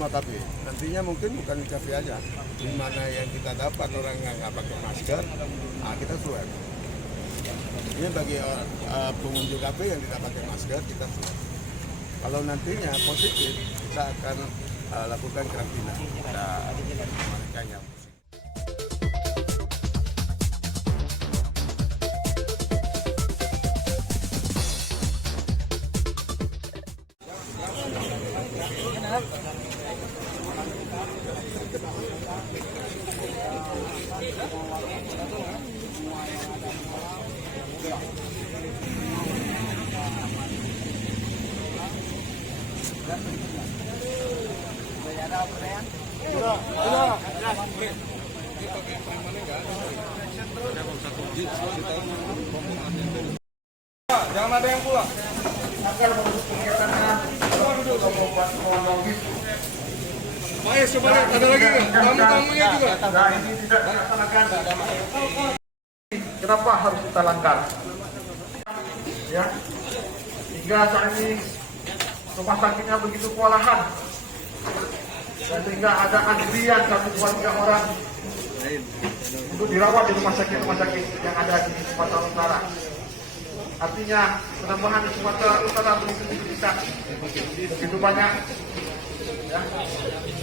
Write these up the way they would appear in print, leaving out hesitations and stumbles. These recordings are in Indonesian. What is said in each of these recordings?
Tapi nantinya mungkin bukan di kafe aja, di mana yang kita dapat orang yang nggak pakai masker, kita swab. Ini bagi pengunjung kafe yang tidak pakai masker kita swab. Kalau nantinya positif, kita akan lakukan karantina pada mereka yang positif. Jangan ada yang pulang. Baik, coba ada lagi nggak? Tamu-tamunya juga. Nah, ini tidak dilaksanakan. Kenapa harus kita langgar? Ya, hingga saat ini rumah sakitnya begitu kewalahan, dan sehingga ada antrian 1-2-3 orang untuk dirawat di rumah sakit yang ada di Sumatera Utara. Artinya penambahan di Sumatera Utara begitu signifikan, begitu banyak. Ya,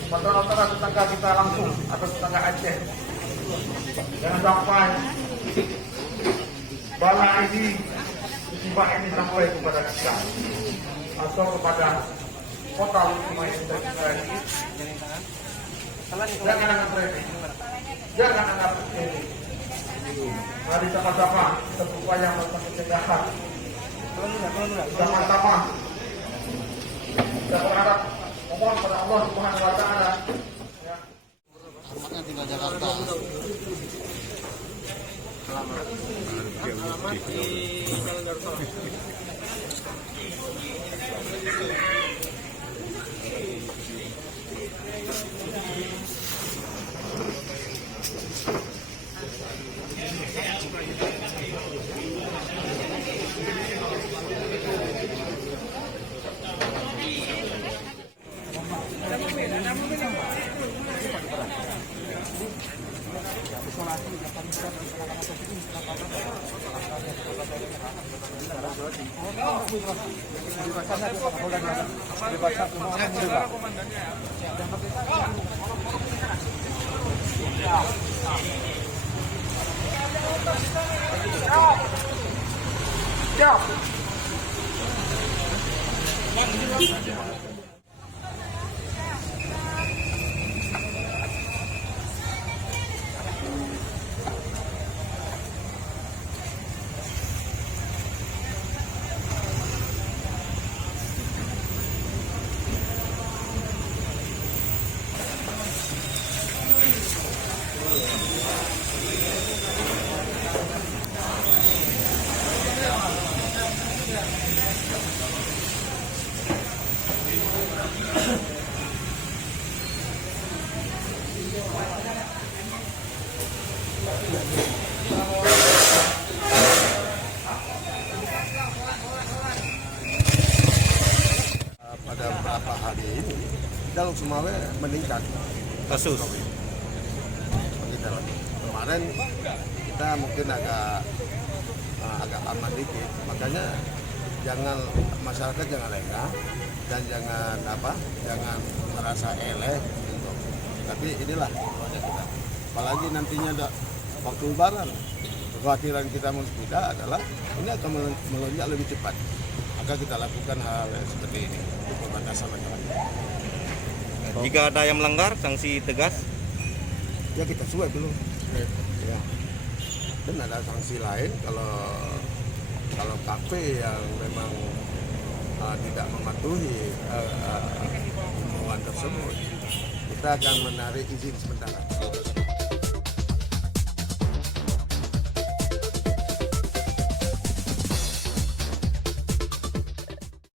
Sumatera Utara tetangga kita langsung atau tetangga Aceh. Jangan sampai bala ini, musibah ini sampai kepada kita atau kepada kota rumah yang kita ini. Jangan anggap remeh, jangan anggap remeh. Mari sama-sama kita berupaya melakukan pencegahan. Sama-sama kita berharap mohon pada Allah Subhanahu Wa Taala. Alamatnya tinggal Jakarta. Alamat di pada beberapa hari ini dalam Sumawe meningkat Kasus. Kemarin kita mungkin agak aman dikit, makanya jangan masyarakat jangan lengah dan jangan merasa eleh gitu. Tapi inilah wajah kita. Apalagi nantinya ada waktu lebaran, kekhawatiran kita tidak adalah ini akan melonjak lebih cepat. Maka kita lakukan hal seperti ini untuk pembatasan masyarakat. Jika ada yang melanggar, sanksi tegas. Ya kita swab dulu. Ya. Dan ada sanksi lain kalau kafe yang memang tidak mematuhi himbauan tersebut, kita akan menarik izin sementara.